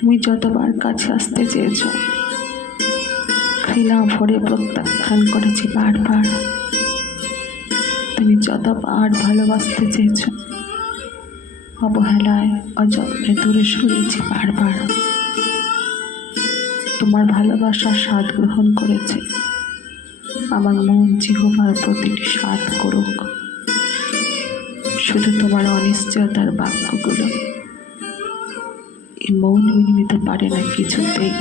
তুমি যতবার কাছে আসতে চেয়েছ, ঘৃণা ভরে প্রত্যাখ্যান করেছি বারবার। তুমি যতবার ভালোবাসতে চেয়েছ, অবহেলায়, অযত্নে দূরে সরিয়েছি বারবার। তোমার ভালোবাসার স্বাদ গ্রহণ করেছে। আমার মন জিহবার প্রতিটি স্বাদ করুক। শুধু তোমার অনিশ্চয়তার বাক্যগুলো। এই মৌন মেনে নিতে পারে না কিছুতেই।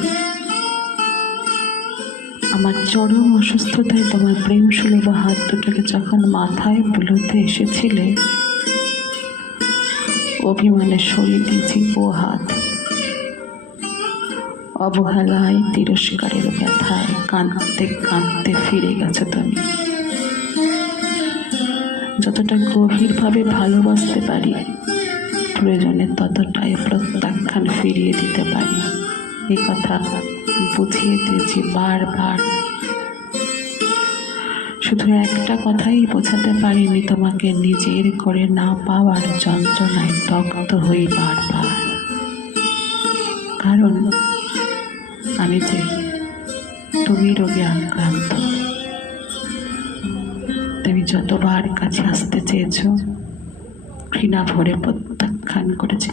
আমার চরম অসুস্থতায় তোমার প্রেম সুলভ হাত দুটোকে যখন মাথায় বুলোতে এসেছিলে, অভিমানে সরিয়ে দিয়েছি ও হাত। অবহেলায় তিরস্কারের ব্যথায় কাঁদতে কাঁদতে ফিরে গেছো তুমি। যতটা গভীরভাবে ভালোবাসতে পারি, প্রয়োজনে ততটাই প্রত্যাখ্যান ফিরিয়ে দিতে পারি। এই কথা বুঝিয়ে দিয়েছি বারবার। শুধু একটা কথাই বোঝাতে পারিনি তোমাকে, নিজের করে না পাওয়ার যন্ত্রণায় দগ্ধ হই বারবার। কারণ আমি যে তুমি রোগে আক্রান্ত। তুমি যতবার কাছে আসতে চেয়েছো, ঘৃণা ভরে প্রত্যাখ্যান করেছি।